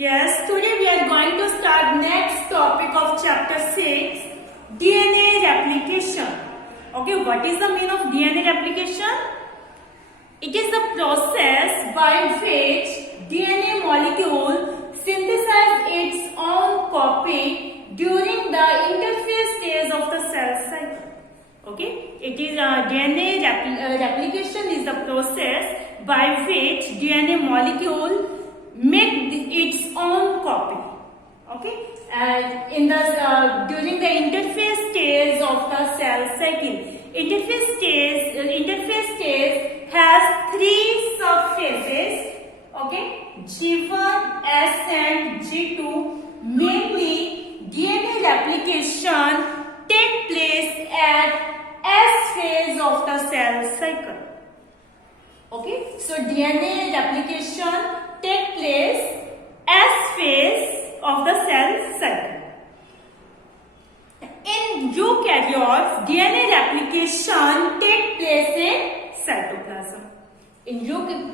Yes, today we are going to start next topic of chapter 6, DNA replication. Okay, what is the meaning of DNA replication? It is the process by which DNA molecule synthesizes its own copy during the interphase stage of the cell cycle. Okay, it is DNA replication is the process by which DNA molecule make its own copy. Okay, and in the during the interphase stage of the cell cycle. Interphase stage has three subphases. Okay, G1, S and G2. Mainly, DNA replication take place at S phase of the cell cycle. Okay, so DNA replication take place S phase of the cell cycle. In eukaryotes, DNA replication take place in cytoplasm. In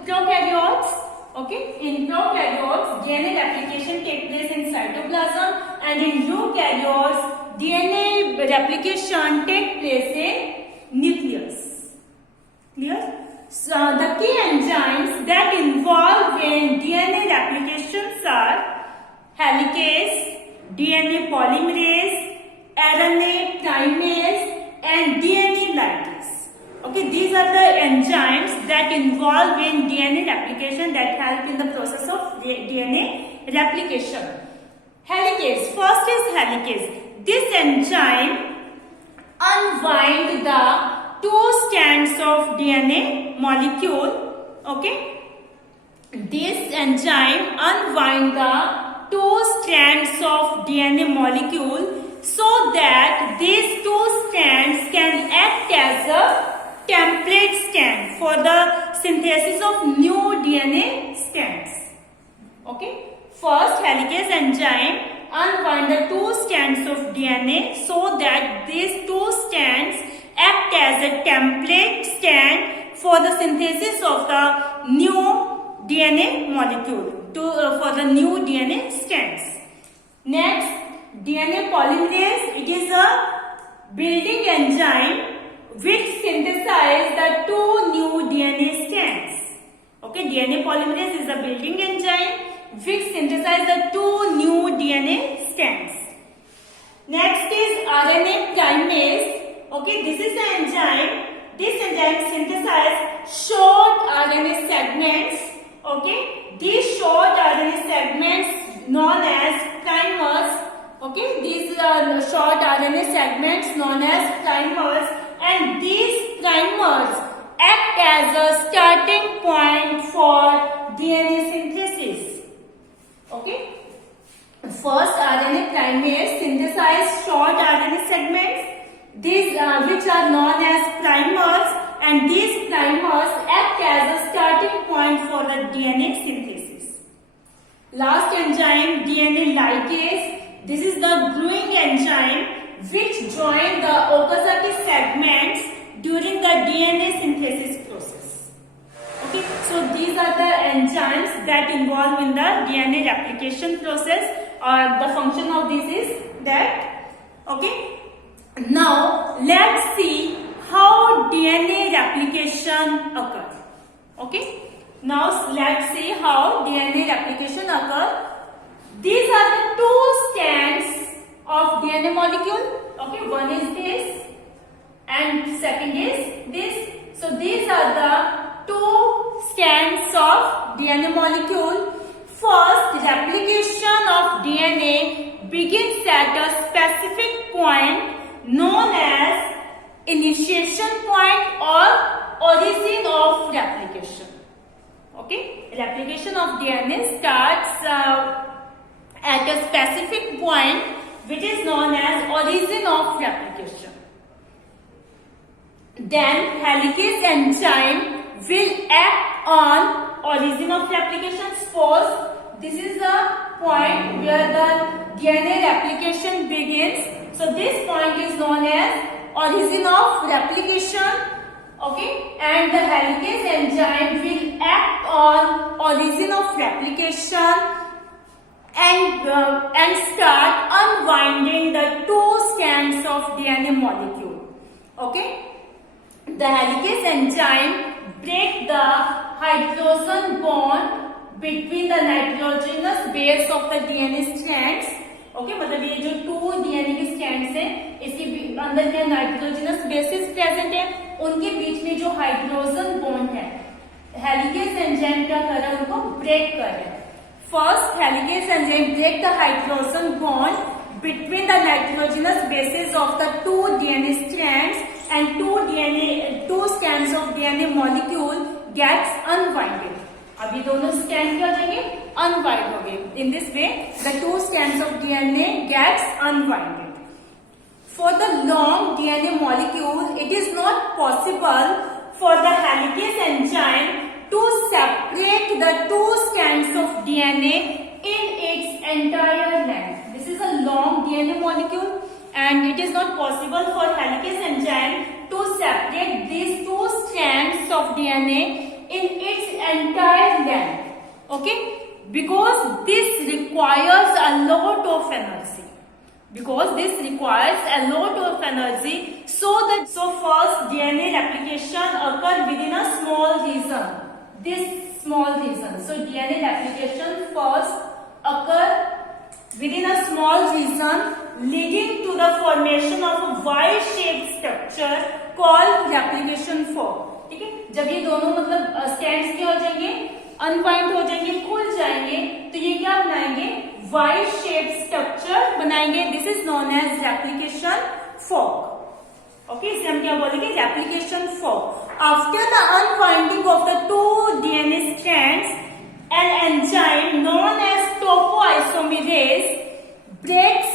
prokaryotes, okay, in prokaryotes, DNA replication take place in cytoplasm, and in eukaryotes, DNA replication take place in nucleus. Clear? So, the key enzymes that involve in DNA replications are helicase, DNA polymerase, RNA primase, and DNA ligase. Okay, these are the enzymes that involve in DNA replication that help in the process of DNA replication. Helicase, first is helicase. This enzyme unwind the two strands of DNA molecule. Okay, this enzyme unwind the two strands of DNA molecule so that these two strands can act as a template strand for the synthesis of new DNA strands. Okay, first helicase enzyme unwind the two strands of DNA so that these two strands act as a template strand for the synthesis of the new DNA molecule for the new DNA strands. Next, DNA polymerase. It is a building enzyme which synthesizes the two new DNA strands. Okay, DNA polymerase is a building enzyme which synthesizes the two new DNA strands. Next is RNA primase. Okay, this is the enzyme. This enzyme synthesizes short RNA segments. Okay, these short RNA segments known as primers. Okay, these are short RNA segments known as primers, and these primers act as a starting point for DNA synthesis. Okay, first RNA primase synthesize short RNA segments. These which are known as primers, and these primers act as a starting point for the DNA synthesis. Last enzyme, DNA ligase. This is the gluing enzyme which join the Okazaki segments during the DNA synthesis process. Okay, so these are the enzymes that involve in the DNA replication process. The function of this is that. Okay, now let's see how DNA replication occurs. Okay, now let's see how DNA replication occurs. These are the two strands of DNA molecule. Okay, one is this and second is this. So these are the two strands of DNA molecule. First, replication of DNA begins at a specific point known as initiation point or origin of replication. Okay, replication of DNA starts at a specific point which is known as origin of replication. Then helicase enzyme will act on origin of replication. Suppose this is the point where the DNA replication begins. So this point is known as origin of replication. Okay, and the helicase enzyme will act on origin of replication and start unwinding the two strands of DNA molecule. Okay, the helicase enzyme break the hydrogen bond between the nitrogenous base of the DNA strands. Okay मतलब ये जो 2 DNA के strands हैं, इसके अंदर क्या nitrogenous bases present है, उनके बीच में जो हाइड्रोजन बॉन्ड है, हेलिकेज एंजाइम क्या कर रहा है, उनको ब्रेक कर रहा है. First helicase enzyme break the hydrogen bond between the nitrogenous basis of the 2 DNA strands and 2 strands of DNA molecule gets unwinded. अब ये दोनों स्ट्रैंड क्या हो जाएंगे, अनवाइंड हो गए. In this way the 2 strands of DNA gets unwinded. For the long DNA molecule, it is not possible for the helicase enzyme to separate the 2 strands of DNA in its entire length. This is a long DNA molecule and it is not possible for helicase enzyme to separate these 2 strands of DNA in its entire length. Okay, because this requires a lot of energy. So first DNA replication occur within a small region. This small region. So DNA replication first occur within a small region leading to the formation of a Y-shaped structure called replication fork. ठीक है, जब ये दोनों मतलब strands क्या हो जाएंगे, unwind हो जाएंगे, खुल जाएंगे, तो ये क्या बनाएंगे, वाई शेप स्ट्रक्चर बनाएंगे. This is known as replication fork. Okay, इसे हम क्या बोलेंगे, replication fork. After the unwinding of the 2 DNA strands, an enzyme known as topoisomerase breaks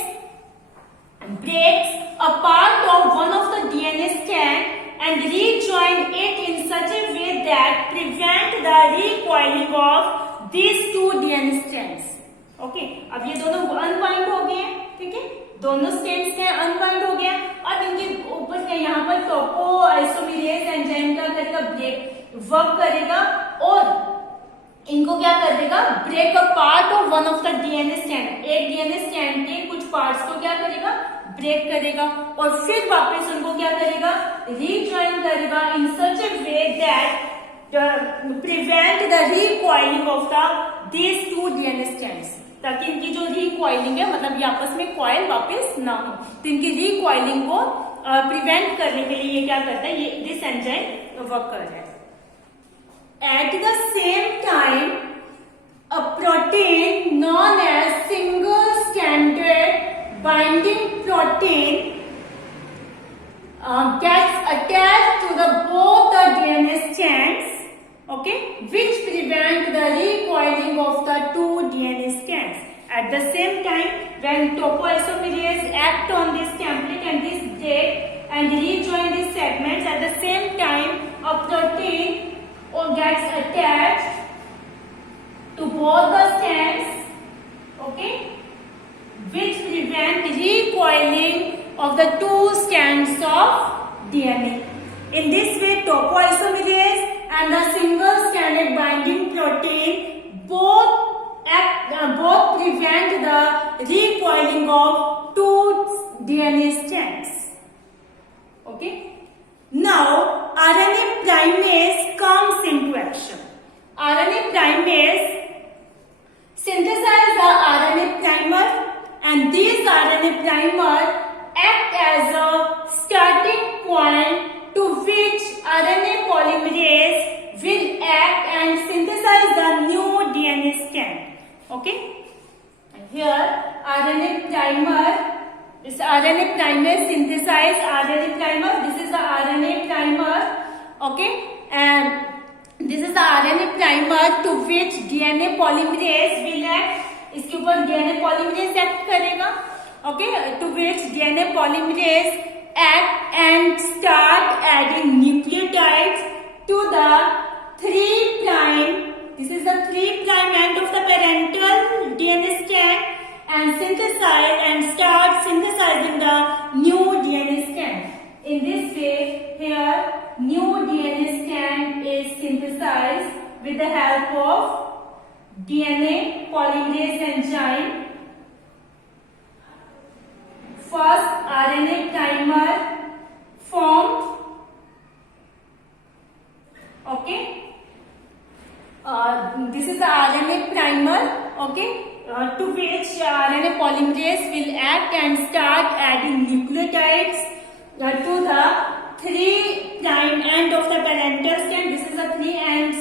a part of one of the DNA strand and rejoin it in such a way that prevent the recoiling of these 2 DNA strands. Okay, अब ये दोनों unwind हो गए हैं. ठीक है, दोनों strands के अनवाइंड हो गया. अब इनके ऊपर क्या, यहाँ पर टोपोआइसोमेरेज एंजाइम क्या करेगा, ब्रेक वर्क करेगा और इनको क्या कर देगा, break a part of one of the DNA strand. एक डीएनए स्ट्रैंड के कुछ पार्ट्स को क्या करेगा, ब्रेक करेगा और फिर वापस उनको क्या करेगा, रिजॉइन करेगा in such a way that prevent the recoiling of the these 2 DNA strands. ताकि इनकी जो रिकॉइलिंग है, मतलब ये आपस में कॉइल वापस ना हो, तो इनकी रिकॉइलिंग को प्रिवेंट करने के लिए ये क्या करता है, ये दिस एंजाइम वर्क कर रहा है. At the same time, a protein known as single-stranded binding protein gets attached to both the DNA strands, okay, which prevent the recoiling of the 2 DNA strands. At the same time, when topoisomerase act on this template and this break and rejoin these segments, at the same time, a protein or gets attached to both the strands, okay, which prevent recoiling of the 2 strands of DNA. In this way, topoisomerase and the single-stranded binding protein both prevent the recoiling of 2 DNA strands. Okay. Now, RNA primase comes into action. RNA primase synthesize the RNA primer, and these RNA primer act as a starting point to which RNA polymerase will act and synthesize the new DNA strand. Okay? Here, RNA primer. This RNA primer synthesize RNA primer. This is the RNA primer, okay, and this is the RNA primer to which DNA polymerase will act. इसके ऊपर DNA polymerase act करेगा, okay, to which DNA polymerase act and start adding nucleotides to the 3 prime. This is the 3 prime end of the parental DNA strand. And synthesize and start synthesizing the new DNA strand. In this way, here new DNA strand is synthesized with the help of DNA polymerase enzyme. First RNA primer formed. Okay. This is the RNA primer. Okay. To which RNA polymerase will act and start adding nucleotides to the 3' end of the parental strand. This is the 3' end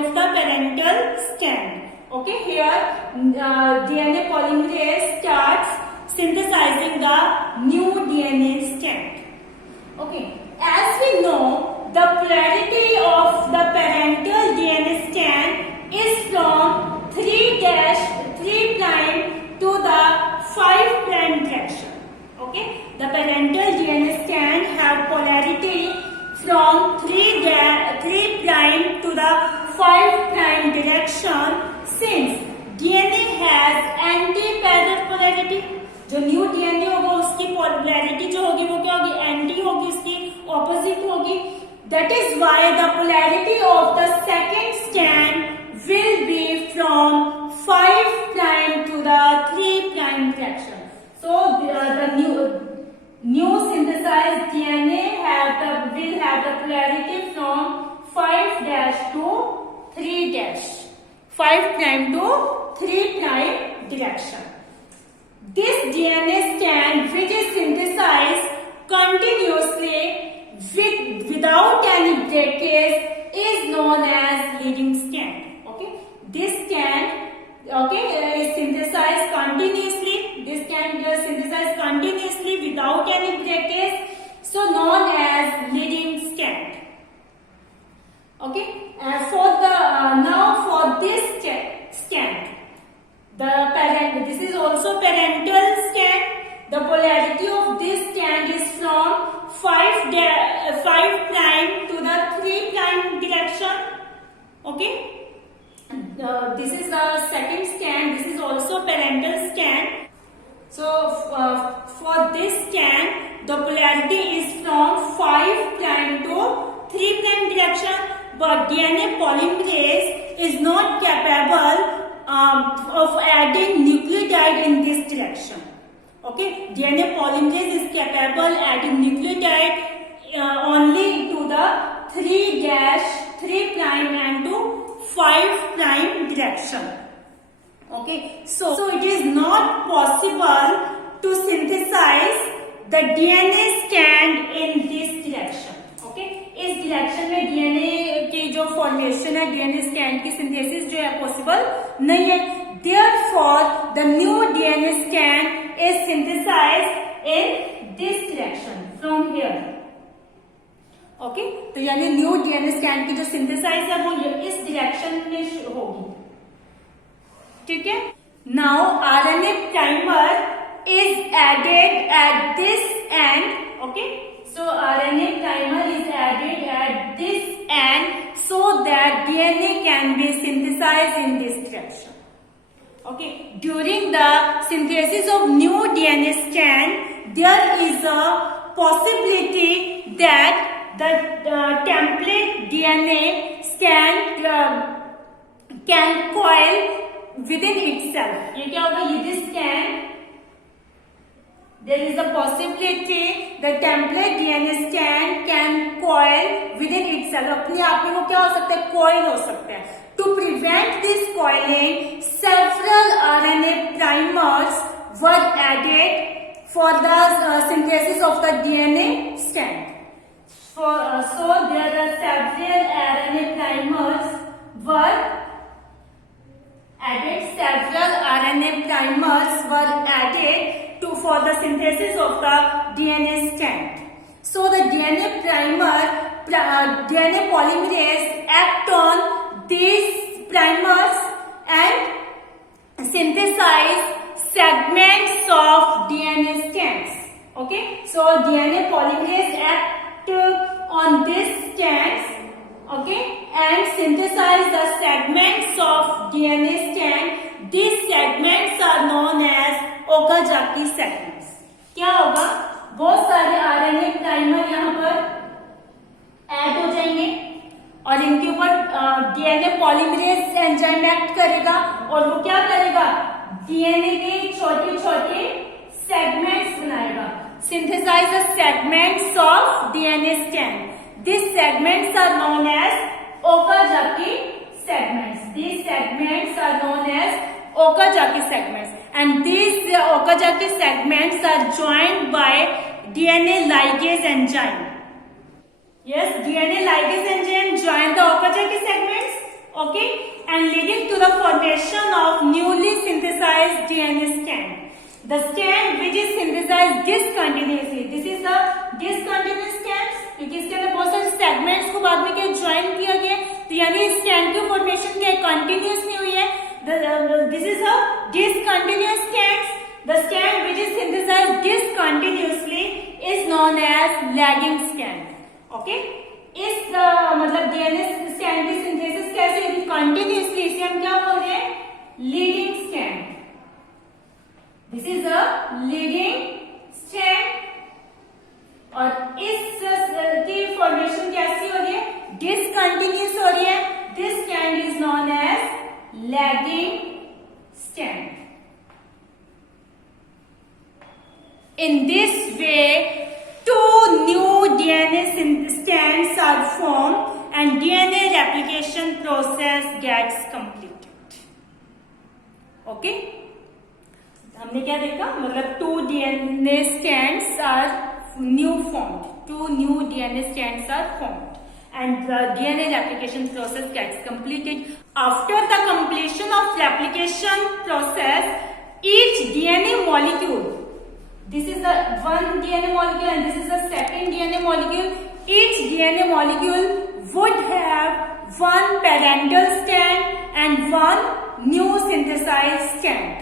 of the parental strand. Okay, here DNA polymerase starts synthesizing the new DNA strand. Okay, as we know, the polarity of the parental DNA strand is from 3' to the 5' direction. Okay, the parental DNA strand have polarity from 3' to the 5' direction. Since DNA has anti-parallel polarity, जो new DNA होगा उसकी polarity जो होगी वो क्या होगी, anti होगी, उसकी ऑपोजिट होगी. That is why the polarity of the second strand will be from 5' to the 3' direction. So the new synthesized DNA will have the polarity from 5' to 3'. 5' to 3' direction. This DNA strand which is synthesized continuously without any breakage is known as leading strand. Okay, this strand is synthesized continuously. This strand is synthesized continuously without any breakage, so known as leading strand. Okay, for this strand, this is also parental strand. The polarity of this strand is from 5' to the 3' direction. Okay, this is the second strand. This is also parental strand. So for this strand, the polarity is from 5' to 3' direction. But DNA polymerase is not capable of adding nucleotide in this direction. Okay, DNA polymerase is capable adding nucleotide only to the 3' and to 5' direction. Okay, so it is not possible to synthesize the DNA strand in this direction. Okay, इस direction में DNA की जो formation है, DNA strand की synthesis जो है possible नहीं है. Therefore, the new DNA strand is synthesized in this direction from here. Okay, तो यानी न्यू डीएनए स्ट्रैंड की जो सिंथेसाइज है वो इस डायरेक्शन में होगी. ठीक है. Now RNA primer is added at this end. Okay. So RNA primer is added at this end so that DNA can be synthesized in this direction. Okay. During the synthesis of new DNA strand, there is a possibility that the template DNA strand can coil within itself. ये क्या होगा? ये this strand. There is a possibility the template DNA strand can coil within itself. अपने आप में वो क्या हो सकता है? Coil हो सकता है. To prevent this coiling, several RNA primers were added for the synthesis of the DNA strand. So there are several RNA primers were added. Several RNA primers were added for the synthesis of the DNA strand. So the DNA polymerase act on these primers and synthesize segments of DNA strands. Okay, so DNA polymerase act on these strands. Okay, and synthesize the segments of DNA strand. These segments are known as Okazaki segments. क्या होगा? बहुत सारे RNA primer यहाँ पर add हो जाएंगे और इनके ऊपर डीएनए पॉलीमरेज एंजाइम एक्ट करेगा और वो क्या करेगा, डीएनए के छोटे छोटे सेगमेंट्स बनाएगा, synthesize the segments of DNA strand. These segments are known as Okazaki segments. These segments are known as Okazaki segments, and these Okazaki segments are joined by DNA ligase enzyme. Yes, DNA ligase enzyme join the Okazaki segments, okay, and leading to the formation of newly synthesized DNA strand. The strand which is synthesized discontinuously. This is the discontinuous strands, क्योंकि इसके अंदर बहुत सारे segments को बाद में क्या join किया गया, तो यानी स्ट्रैंड की फॉर्मेशन क्या कंटिन्यूस नहीं हुई है. This is a discontinuous strands. The strand which is synthesized discontinuously is known as lagging strand. Okay? इस मतलब डीएनए स्ट्रैंड की सिंथेसिस कैसे होगी, कंटिन्यूसली, इसे हम क्या बोल रहे हैं, leading strand. This is a leading strand. और इस की फॉर्मेशन कैसी हो रही है, डिसकंटिन्यूस हो रही है. This strand is known as lagging strand. In this way, two new DNA strands are formed and DNA replication process gets completed. Okay? हमने क्या देखा, मतलब to DNA strands are new formed. Two new DNA strands are formed, and the DNA replication process gets completed. After the completion of replication process, each DNA molecule. This is the one DNA molecule, and this is the second DNA molecule. Each DNA molecule would have one parental strand and one new synthesized strand.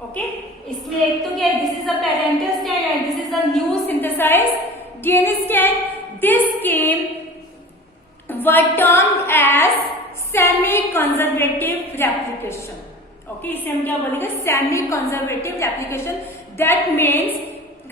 Okay? इसमें एक तो क्या है, this is a parental strand and this is a new synthesised DNA strand. This came were termed as semi conservative replication. Okay, इसे हम क्या बोलेंगे, semi conservative replication. That means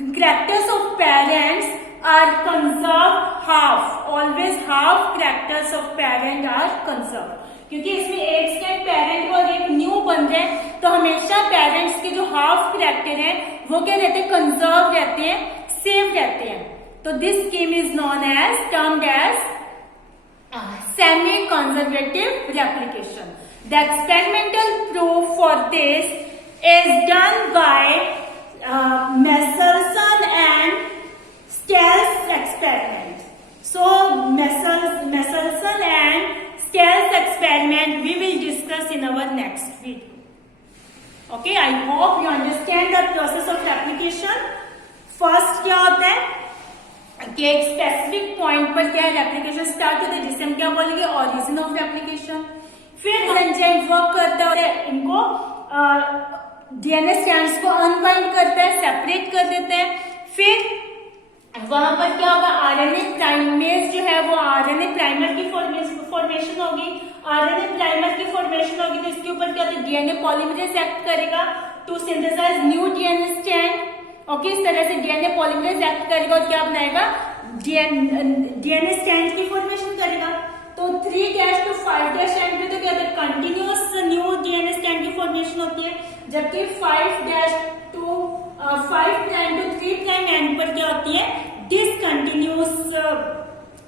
characters of parents are conserve half, always half characters of parent are conserve. क्योंकि इसमें एक strand parent और एक new बन रहे हैं, तो हमेशा पेरेंट्स के जो हाफ कैरेक्टर हैं वो क्या रहते हैं, कंजर्व रहते हैं, सेव रहते हैं. तो this scheme is known as termed as semi conservative replication. The experimental proof for this is done by Meselson and Scales experiment. So Meselson and Scales experiment we will discuss in our next video. Okay, I hope you understand the process of replication. First क्या होता है कि एक specific point पर क्या replication start होता है, जिसे हम क्या बोलेंगे, ऑरिजिन ऑफ रेप्लिकेशन. फिर एंजाइम वर्क करता है, इनको डीएनए स्ट्रैंड्स को अनबाइंड करता है, सेपरेट कर देता है. फिर वहां पर क्या होगा, आरएनए प्राइमेज जो है वो आरएनए प्राइमर की फॉर्मेशन होगी. आरएनए प्राइमर की फॉर्मेशन होगी तो इसके ऊपर क्या होता है, डीएनए पॉलीमरेज एक्ट करेगा to synthesise new DNA strand. Okay, इस तरह से डीएनए पॉलीमरेज एक्ट करेगा और क्या बनाएगा, डीएनए स्ट्रैंड की फॉर्मेशन करेगा. तो 3' to 5' एंड पे तो क्या होता है, कंटिन्यूअस न्यू डीएनए स्ट्रैंड की फॉर्मेशन होती है. जबकि 5' to 3' एंड पर क्या होती है, डिसकंटिन्यूअस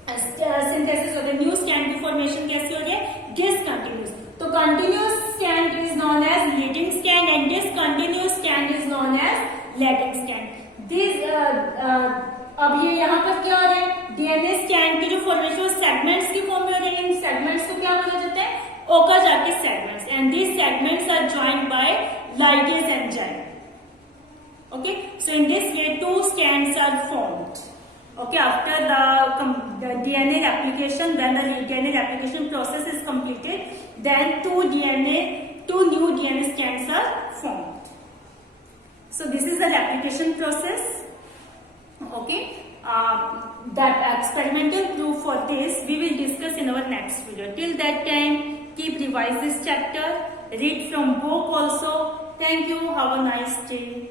सिंथेसिस होता है. न्यू स्ट्रैंड की फॉर्मेशन कैसी हो रही है, डिसकंटिन्यूअस. तो continuous strand is known as leading strand and discontinuous strand is known as lagging strand. अब ये यहाँ पर क्या हो रहा है, डीएनए स्ट्रैंड की जो फॉर्मेशन सेगमेंट्स की फॉर्म में हो रही है. इन सेगमेंट्स को क्या बोला जाता है, Okazaki segments, and these segments are joined by ligase enzyme. Okay, so in this way two strands are formed. Okay, after the DNA replication, when the DNA replication process is completed, then two new DNA strands are formed. So this is the replication process. Okay, that experimental proof for this we will discuss in our next video. Till that time, keep revise this chapter, read from book also. Thank you. Have a nice day.